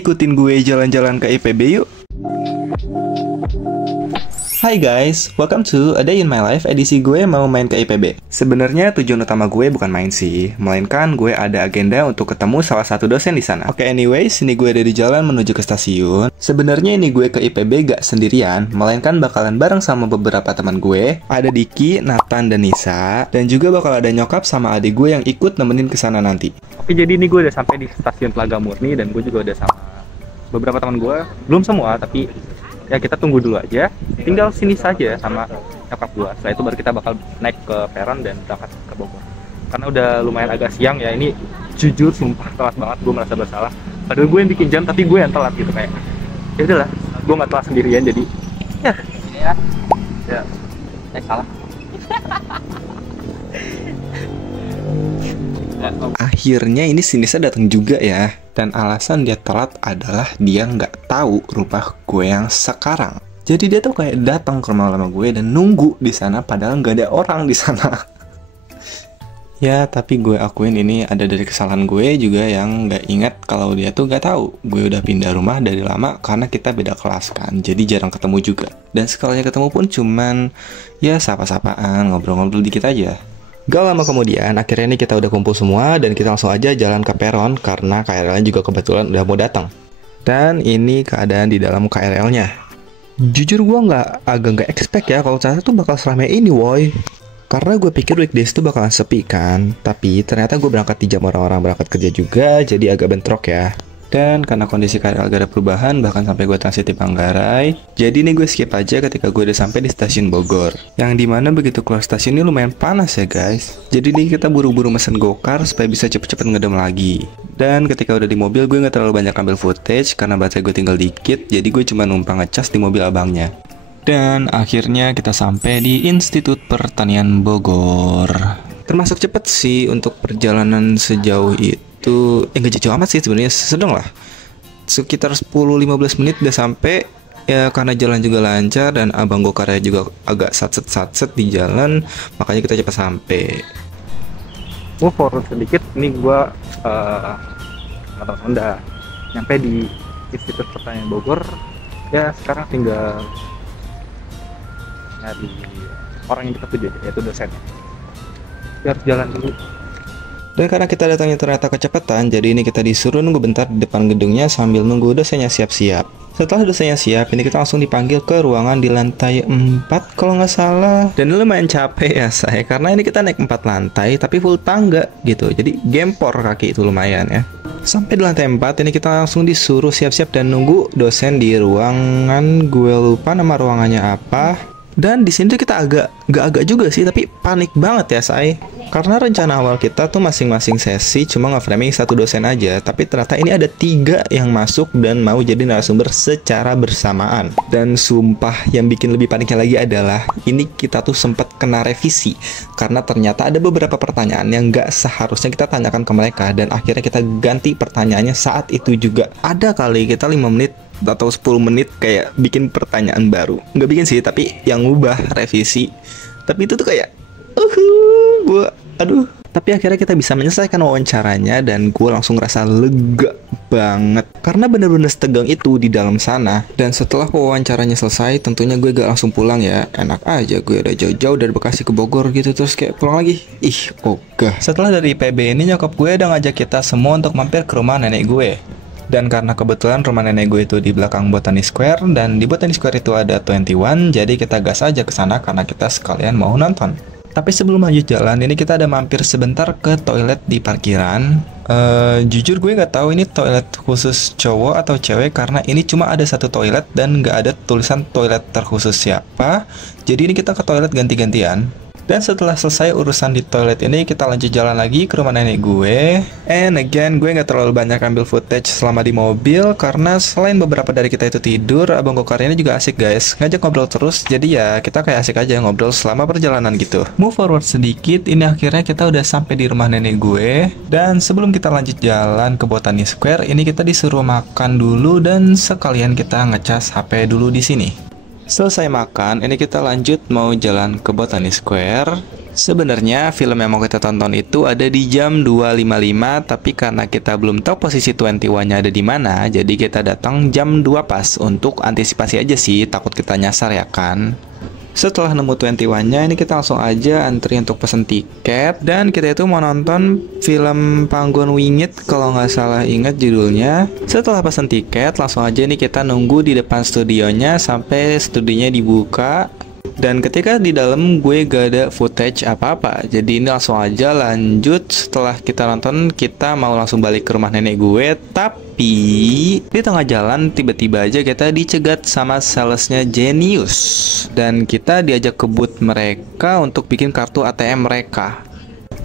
Ikutin gue jalan-jalan ke IPB yuk. Hai guys, welcome to A Day in My Life edisi gue mau main ke IPB. Sebenarnya tujuan utama gue bukan main sih, melainkan gue ada agenda untuk ketemu salah satu dosen di sana. Oke, anyways, ini gue ada di jalan menuju ke stasiun. Sebenarnya ini gue ke IPB gak sendirian, melainkan bakalan bareng sama beberapa teman gue. Ada Diki, Nathan, dan Nisa, dan juga bakal ada nyokap sama adik gue yang ikut nemenin ke sana nanti. Oke, jadi ini gue udah sampai di stasiun Telaga Murni dan gue juga udah sama beberapa teman gue. Belum semua, tapi ya kita tunggu dulu aja, tinggal sini saja sama nyokap gua. Setelah itu baru kita bakal naik ke peron dan berangkat ke Bogor. Karena udah lumayan agak siang ya, ini jujur sumpah telat banget, gue merasa bersalah. Padahal gue yang bikin jam tapi gue yang telat gitu kayak. Ya udahlah, gue nggak telat sendirian jadi ya salah. Akhirnya ini si Nisa datang juga ya. Dan alasan dia telat adalah dia nggak tahu rumah gue yang sekarang. Jadi dia tuh kayak datang ke rumah lama gue dan nunggu di sana padahal nggak ada orang di sana. Ya, tapi gue akuin ini ada dari kesalahan gue juga yang nggak ingat kalau dia tuh nggak tahu gue udah pindah rumah dari lama karena kita beda kelas kan. Jadi jarang ketemu juga. Dan sekalinya ketemu pun cuman ya sapa-sapaan, ngobrol-ngobrol dikit aja. Gak lama kemudian, akhirnya ini kita udah kumpul semua dan kita langsung aja jalan ke peron karena KRL-nya juga kebetulan udah mau datang. Dan ini keadaan di dalam KRL-nya. Jujur gue agak nggak expect ya kalau ternyata tuh bakal seramai ini woy. Karena gue pikir weekdays tuh bakalan sepi kan. Tapi ternyata gue berangkat di jam orang-orang berangkat kerja juga, jadi agak bentrok ya. Dan karena kondisi KRL gak ada perubahan, bahkan sampai gue transit di Manggarai, jadi ini gue skip aja ketika gue udah sampai di stasiun Bogor. Yang dimana begitu keluar stasiun ini lumayan panas ya guys. Jadi ini kita buru-buru mesen gokar supaya bisa cepet-cepet ngedem lagi. Dan ketika udah di mobil gue gak terlalu banyak ambil footage karena baterai gue tinggal dikit, jadi gue cuma numpang ngecas di mobil abangnya. Dan akhirnya kita sampai di Institut Pertanian Bogor. Termasuk cepet sih untuk perjalanan sejauh itu. Nggak jauh amat sih sebenarnya, sedang lah sekitar 10-15 menit udah sampai ya, karena jalan juga lancar dan abang gokarnya juga agak satset di jalan, makanya kita cepat sampai. Move forward sedikit, ini gua udah nyampe di Institut Pertanian Bogor ya. Sekarang tinggal nyari orang yang kita tuju yaitu dosennya. Kita harus jalan dulu. Dan karena kita datangnya ternyata kecepatan, jadi ini kita disuruh nunggu bentar di depan gedungnya sambil nunggu dosennya siap-siap. Setelah dosennya siap, ini kita langsung dipanggil ke ruangan di lantai 4 kalau nggak salah. Dan lumayan capek ya saya, karena ini kita naik 4 lantai tapi full tangga gitu. Jadi gempor kaki itu lumayan ya. Sampai di lantai 4, ini kita langsung disuruh siap-siap dan nunggu dosen di ruangan, gue lupa nama ruangannya apa. Dan di sini tuh kita agak juga sih, tapi panik banget ya saya. Karena rencana awal kita tuh masing-masing sesi cuma nge-framing satu dosen aja, tapi ternyata ini ada 3 yang masuk dan mau jadi narasumber secara bersamaan. Dan sumpah yang bikin lebih paniknya lagi adalah ini kita tuh sempat kena revisi karena ternyata ada beberapa pertanyaan yang nggak seharusnya kita tanyakan ke mereka, dan akhirnya kita ganti pertanyaannya saat itu juga. Ada kali kita 5 menit atau 10 menit kayak bikin pertanyaan baru. Nggak bikin sih, tapi yang ngubah revisi. Tapi itu tuh kayak tapi akhirnya kita bisa menyelesaikan wawancaranya dan gue langsung ngerasa lega banget karena bener-bener setegang itu di dalam sana. Dan setelah wawancaranya selesai, tentunya gue gak langsung pulang ya. Enak aja gue udah jauh-jauh dari Bekasi ke Bogor gitu terus kayak pulang lagi. Ogah. Setelah dari IPB ini, nyokap gue udah ngajak kita semua untuk mampir ke rumah nenek gue. Dan karena kebetulan rumah nenek gue itu di belakang Botani Square, dan di Botani Square itu ada 21, jadi kita gas aja ke sana karena kita sekalian mau nonton. Tapi sebelum lanjut jalan, ini kita ada mampir sebentar ke toilet di parkiran. Jujur gue nggak tahu ini toilet khusus cowok atau cewek karena ini cuma ada satu toilet dan nggak ada tulisan toilet terkhusus siapa. Jadi ini kita ke toilet ganti-gantian. Dan setelah selesai urusan di toilet ini, kita lanjut jalan lagi ke rumah nenek gue. And again, gue nggak terlalu banyak ambil footage selama di mobil karena selain beberapa dari kita itu tidur, abang gokarnya ini juga asik guys, ngajak ngobrol terus. Jadi ya kita kayak asik aja ngobrol selama perjalanan gitu. Move forward sedikit, ini akhirnya kita udah sampai di rumah nenek gue. Dan sebelum kita lanjut jalan ke Botani Square, ini kita disuruh makan dulu dan sekalian kita ngecas HP dulu di sini. Selesai makan, ini kita lanjut mau jalan ke Botani Square. Sebenarnya film yang mau kita tonton itu ada di jam 2.55, tapi karena kita belum tahu posisi 21-nya ada di mana, jadi kita datang jam 2 pas untuk antisipasi aja sih, takut kita nyasar ya kan. Setelah nemu 21-nya, ini kita langsung aja antri untuk pesen tiket. Dan kita itu mau nonton film Panggon Wingit kalau nggak salah ingat judulnya. Setelah pesen tiket, langsung aja nih kita nunggu di depan studionya sampai studionya dibuka. Dan ketika di dalam gue gak ada footage apa-apa. Jadi ini langsung aja lanjut. Setelah kita nonton, kita mau langsung balik ke rumah nenek gue. Tapi di tengah jalan tiba-tiba aja kita dicegat sama salesnya Genius. Dan kita diajak ke booth mereka untuk bikin kartu ATM mereka.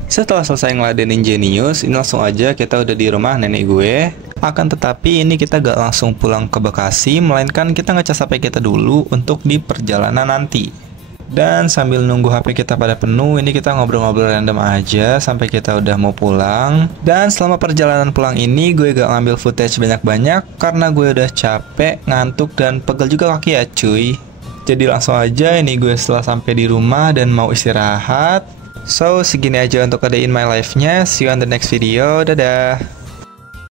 Setelah selesai ngeladenin Genius, ini langsung aja kita udah di rumah nenek gue. Akan tetapi ini kita gak langsung pulang ke Bekasi, melainkan kita ngecas HP kita dulu untuk di perjalanan nanti. Dan sambil nunggu HP kita pada penuh, ini kita ngobrol-ngobrol random aja sampai kita udah mau pulang. Dan selama perjalanan pulang ini gue gak ngambil footage banyak-banyak karena gue udah capek, ngantuk, dan pegel juga kaki ya cuy. Jadi langsung aja ini gue setelah sampai di rumah dan mau istirahat. So segini aja untuk A Day in My Life-nya. See you on the next video. Dadah.